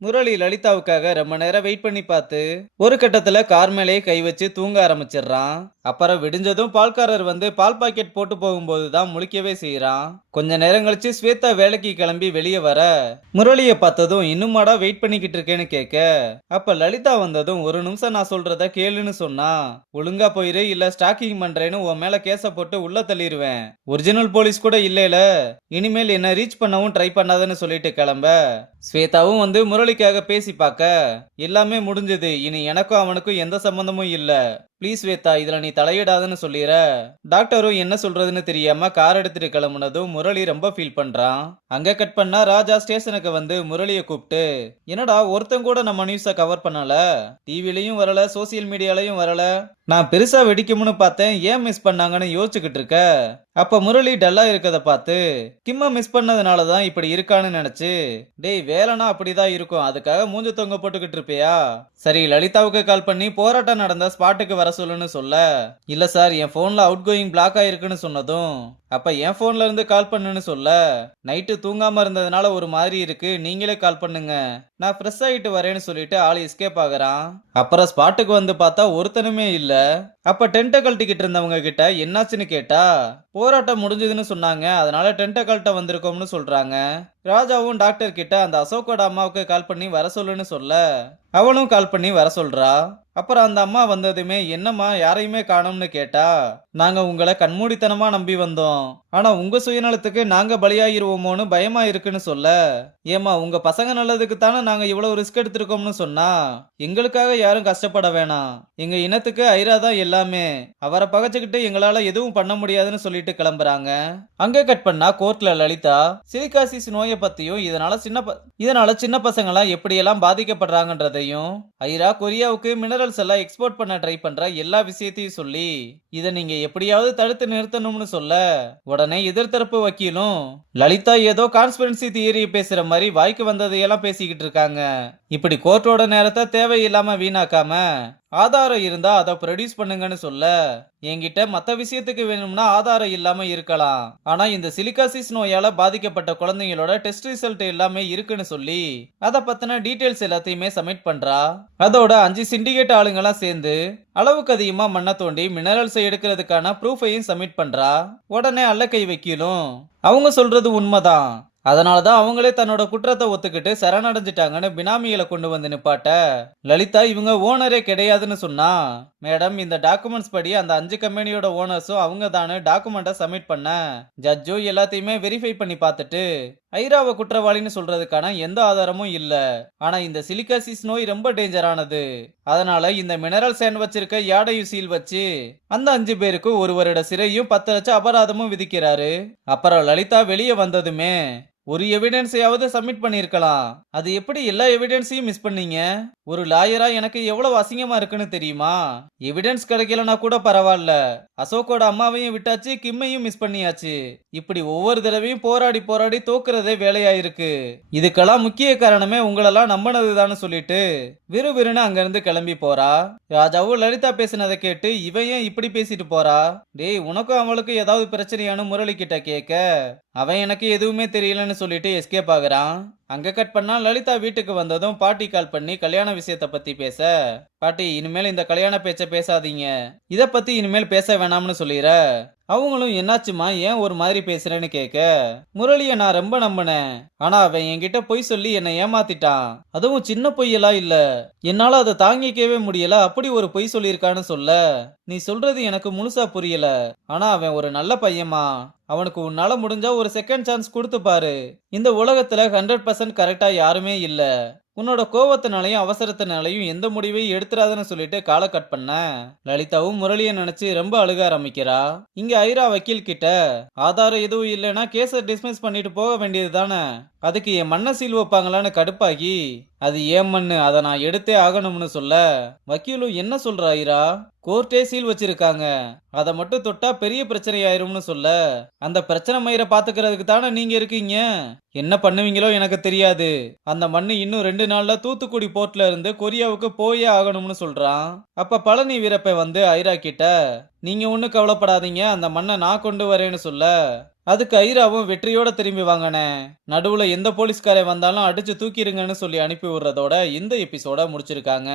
முரளி லலிதாவுக்காக ரொம்ப நேரம் வெயிட் பண்ணி பார்த்து ஒரு கட்டத்துல கார் மேலேயே கை வச்சு தூங்க ஆரம்பிச்சிடுறான். அப்புறம் விடிஞ்சதும் பால்காரர் வந்து பால் பாக்கெட் போட்டு போகும்போது தான் முழிக்கவே செய்யறான். கொஞ்ச நேரம் கழிச்சு ஸ்வேதா வேலைக்கு கிளம்பி வெளியே வர முரளிய பார்த்ததும் இன்னுமாடா வெயிட் பண்ணிக்கிட்டு இருக்கேன்னு கேட்க, அப்ப லலிதா வந்ததும் ஒரு நிமிஷம் நான் சொல்றத கேளுன்னு சொன்னா, ஒழுங்கா போயிரு இல்ல ஸ்டாக்கிங் பண்றேன்னு உன் மேல கேஸ போட்டு உள்ள தள்ளிடுவேன். ஒரிஜினல் போலீஸ் கூட இல்லைல, இனிமேல் என்ன ரீச் பண்ணவும் ட்ரை பண்ணாதன்னு சொல்லிட்டு கிளம்ப ஸ்வேதாவும் வந்து முரளிக்காக பேசி பார்க்க எல்லாமே முடிஞ்சது, இனி எனக்கும் அவனுக்கும் எந்த சம்பந்தமும் இல்ல, ப்ளீஸ் ஸ்வேதா இதுல நீ தலையிடாதன்னு சொல்லிற. டாக்டரும் என்ன சொல்றதுன்னு தெரியாம கார் எடுத்துட்டு கிளம்புனதும் முரளி ரொம்ப ஃபீல் பண்றான். அங்க கட் பண்ணா ராஜா ஸ்டேஷனுக்கு வந்து முரளிய கூப்பிட்டு, என்னடா ஒருத்தன் கூட நம்ம நியூஸ கவர் பண்ணல, டிவிலையும் வரல சோசியல் மீடியாலையும் வரல, நான் பெருசா வெடிக்கும்னு பார்த்தேன், ஏன் மிஸ் பண்ணாங்கன்னு யோசிச்சுக்கிட்டு இருக்க. அப்ப முரளி டல்லா இருக்கத பார்த்து கிம்ம மிஸ் பண்ணதுனால தான் இப்படி இருக்கான்னு நினைச்சு, டேய் வேலைனா அப்படிதான் இருக்கும், அதுக்காக மூஞ்ச தொங்க போட்டுக்கிட்டு இருப்பியா, சரி லலிதாவுக்கு கால் பண்ணி போராட்டம் நடந்த ஸ்பாட்டுக்கு வர சொல்லுன்னு சொல்ல, இல்ல சார் என் போன்ல அவுட் கோயிங் பிளாக் ஆயிருக்குன்னு சொன்னதும், அப்ப என் போன்ல இருந்து கால் பண்ணுன்னு சொல்ல, நைட்டு தூங்காம இருந்ததுனால ஒரு மாதிரி இருக்கு, நீங்களே கால் பண்ணுங்க, நான் ஃப்ரெஷ் ஆயிட்டு வரேன்னு சொல்லிட்டு ஆள் எஸ்கேப் ஆகுறான். அப்புறம் ஸ்பாட்டுக்கு வந்து பார்த்தா ஒருத்தனுமே இல்ல. அப்ப டென்ட்டை கழட்டிக்கிட்டு இருந்தவங்க கிட்ட என்னாச்சுன்னு கேட்டா, போராட்டம் முடிஞ்சதுன்னு சொன்னாங்க, அதனால டென்ட்டை கழட்ட வந்திருக்கோம்னு சொல்றாங்க. ராஜாவும் டாக்டர் கிட்ட அந்த அசோக்கோட அம்மாவுக்கு கால் பண்ணி வர சொல்லுன்னு சொல்ல, அவளும் கால் பண்ணி வர சொல்றா. அப்புறம் அந்த அம்மா வந்ததுமே என்னம்மா யாரையுமே காணோம்னு கேட்டா, நாங்க உங்களை கண்மூடித்தனமா நம்பி வந்தோம், ஆனா உங்க சுயநலத்துக்கு நாங்க பலியாயிருவோமோன்னு பயமா இருக்குன்னு சொல்ல, ஏமா உங்க பசங்க நல்லதுக்கு தானே நாங்க இவ்வளவு ரிஸ்க் எடுத்திருக்கோம்னு சொன்னா, எங்களுக்காக யாரும் கஷ்டப்பட வேணாம், எங்க இனத்துக்கு ஐரா தான் எல்லாமே, அவரை பகைச்சுக்கிட்டு எங்களால எதுவும் பண்ண முடியாதுன்னு சொல்லிட்டு கிளம்புறாங்க. அங்க கட் பண்ணா கோர்ட்ல லலிதா சிலிகாசிஸ் நோயை பத்தியும் இதனால சின்ன பசங்களாம் எப்படியெல்லாம் பாதிக்கப்படுறாங்கன்றதையும், ஐரா கொரியாவுக்கு மினரல்ஸ் எல்லாம் எக்ஸ்போர்ட் பண்ண ட்ரை பண்ற எல்லா விஷயத்தையும் சொல்லி இதை நீங்க எப்படியாவது தடுத்து நிறுத்தணும்னு சொல்ல, உடனே எதிர்த்தரப்பு வக்கீலும் லலிதா ஏதோ கான்ஸ்பிரன்சி தியரி பேசுற மாதிரி வாய்க்கு வந்ததையெல்லாம் பேசிக்கிட்டு இருக்காங்க. இப்படி கோர்ட்டோட நேரத்தை தேவையில்லாம வீணாக்காம ஆதாரம் இருந்தா அதை ப்ரொடியூஸ் பண்ணுங்கன்னு சொல்ல, என்கிட்ட மத்த விஷயத்துக்கு வேணும்னா ஆதாரம் இல்லாம இருக்கலாம், ஆனா இந்த சிலிகாசிஸ் நோயால பாதிக்கப்பட்ட குழந்தைங்களோட டெஸ்ட் ரிசல்ட் எல்லாமே இருக்குன்னு சொல்லி அத பத்தின டீடைல்ஸ் எல்லாத்தையுமே சப்மிட் பண்றா. அதோட 5 சிண்டிகேட் ஆளுங்கெல்லாம் சேர்ந்து அளவுக்கு அதிகமா மண்ணை தோண்டி மினரல்ஸை எடுக்கிறதுக்கான ப்ரூஃபையும் சப்மிட் பண்றா. உடனே அல்லக்கை வைக்கலும் அவங்க சொல்றது உண்மைதான், அதனாலதான் அவங்களே தன்னோட குற்றத்தை ஒத்துக்கிட்டு சரணடைஞ்சிட்டாங்கன்னு பினாமிகளை கொண்டு வந்து நிப்பாட்ட, லலிதா இவங்க ஓனரே கிடையாதுன்னு சொன்னா, மேடம் இந்த டாக்குமெண்ட்ஸ் படி அந்த 5 கம்பெனியோட ஓனர்ஸும் அவங்க தானே டாக்குமெண்ட்டை சப்மிட் பண்ண, ஜட்ஜும் எல்லாத்தையுமே வெரிஃபை பண்ணி பார்த்துட்டு ஐராவை குற்றவாளின்னு சொல்றதுக்கான எந்த ஆதாரமும் இல்ல, ஆனா இந்த சிலிகாசிஸ் நோய் ரொம்ப டேஞ்சரானது, அதனால இந்த மினரல் சேண்ட் வச்சிருக்க யாடையும் சீல் வச்சு அந்த 5 பேருக்கு 1 வருட சிறையும் 10 லட்சம் அபராதமும் விதிக்கிறாரு. அப்புறம் லலிதா வெளியே வந்ததுமே ஒரு எவிடன்ஸையாவது சப்மிட் பண்ணிருக்கலாம், அது எப்படி எல்லா எவிடன்ஸையும் மிஸ் பண்ணீங்க, ஒரு லாயரா எனக்கு எவ்வளவு அசிங்கமா இருக்குன்னு தெரியுமா, எவிடன்ஸ் கிடைக்கலனா கூட பரவாயில்ல, அசோக்கோட அம்மாவையும் விட்டாச்சு கிம்மையும் மிஸ் பண்ணியாச்சு, இப்படி ஒவ்வொரு தடவையும் போராடி போராடி தோக்குறதே வேலையாயிருக்கு, இதுக்கெல்லாம் முக்கிய காரணமே உங்களெல்லாம் நம்பினதுதான்னு சொல்லிட்டு விறுவிறுன்னு அங்கிருந்து கிளம்பி போறா. ராஜாவும் லலிதா பேசினதை கேட்டு இவன் ஏன் இப்படி பேசிட்டு போறா, டேய் உனக்கும் அவளுக்கும் ஏதாவது பிரச்சனையானு முரளி கிட்ட கேட்க, அவன் எனக்கு எதுவுமே தெரியலன்னு சொல்லிட்டு எஸ்கேப் ஆகுறான். அங்க கட் பண்ணா லலிதா வீட்டுக்கு வந்ததும் பாட்டி கால் பண்ணி கல்யாண விஷயத்த பத்தி பேச, பாட்டி இனிமேல் இந்த கல்யாண பேச்ச பேசாதீங்க, இத பத்தி இனிமேல் பேச வேணாம்னு சொல்லிற. அவங்களும் என்னாச்சுமா ஏன் ஒரு மாதிரி பேசுறேன்னு கேட்க, முரளிய நான் ரொம்ப நம்பினேன், ஆனா அவன் என்கிட்ட பொய் சொல்லி என்னை ஏமாத்திட்டான், அதுவும் சின்ன பொய்யெல்லாம் இல்ல, என்னால அதை தாங்கிக்கவே முடியல, அப்படி ஒரு பொய் சொல்லியிருக்கான்னு சொல்ல, நீ சொல்றது எனக்கு முழுசா புரியல, ஆனா அவன் ஒரு நல்ல பையன்மா, அவனுக்கு உன்னால முடிஞ்சா ஒரு செகண்ட் சான்ஸ் கொடுத்து பாரு, இந்த உலகத்துல 100% கரெக்டா யாருமே இல்ல, உன்னோட கோவத்தினாலையும் அவசரத்தினாலையும் எந்த முடிவையும் எடுத்துறாதுன்னு சொல்லிட்டு காலை கட் பண்ண லலிதாவும் முரளிய நினைச்சு ரொம்ப அழுக ஆரம்பிக்கிறா. இங்க ஐரா வக்கீல் கிட்ட ஆதாரம் எதுவும் இல்லைன்னா கேஸை டிஸ்மிஸ் பண்ணிட்டு போக வேண்டியது தானே, அதுக்கு என் மண்ணை சீல் வைப்பாங்களான்னு கடுப்பாகி, அது ஏன் மண்ணு அதை நான் எடுத்தே ஆகணும்னு சொல்ல, வக்கீலும் என்ன சொல்ற ஐரா, கோர்ட்டே சீல் வச்சிருக்காங்க, அதை மட்டும் தொட்டா பெரிய பிரச்சனை ஆயிரும்னு சொல்ல, அந்த பிரச்சனை மயிரை பாத்துக்கிறதுக்கு தானே நீங்க இருக்கீங்க, என்ன பண்ணுவீங்களோ எனக்கு தெரியாது, அந்த மண்ணு இன்னும் 2 நாள்ல தூத்துக்குடி போர்ட்ல இருந்து கொரியாவுக்கு போயே ஆகணும்னு சொல்றான். அப்ப பழனி வீரப்ப வந்து ஐரா கிட்ட, நீங்க ஒண்ணு கவலைப்படாதீங்க, அந்த மண்ணை நான் கொண்டு வரேன்னு சொல்ல, அதுக்கு ஐராவும் வெற்றியோட திரும்பி வாங்கண்ணே, நடுவுல எந்த போலீஸ்காரன் வந்தாலும் அடிச்சு தூக்கிருங்கன்னு சொல்லி அனுப்பி விடுறதோட இந்த எபிசோட முடிச்சிருக்காங்க.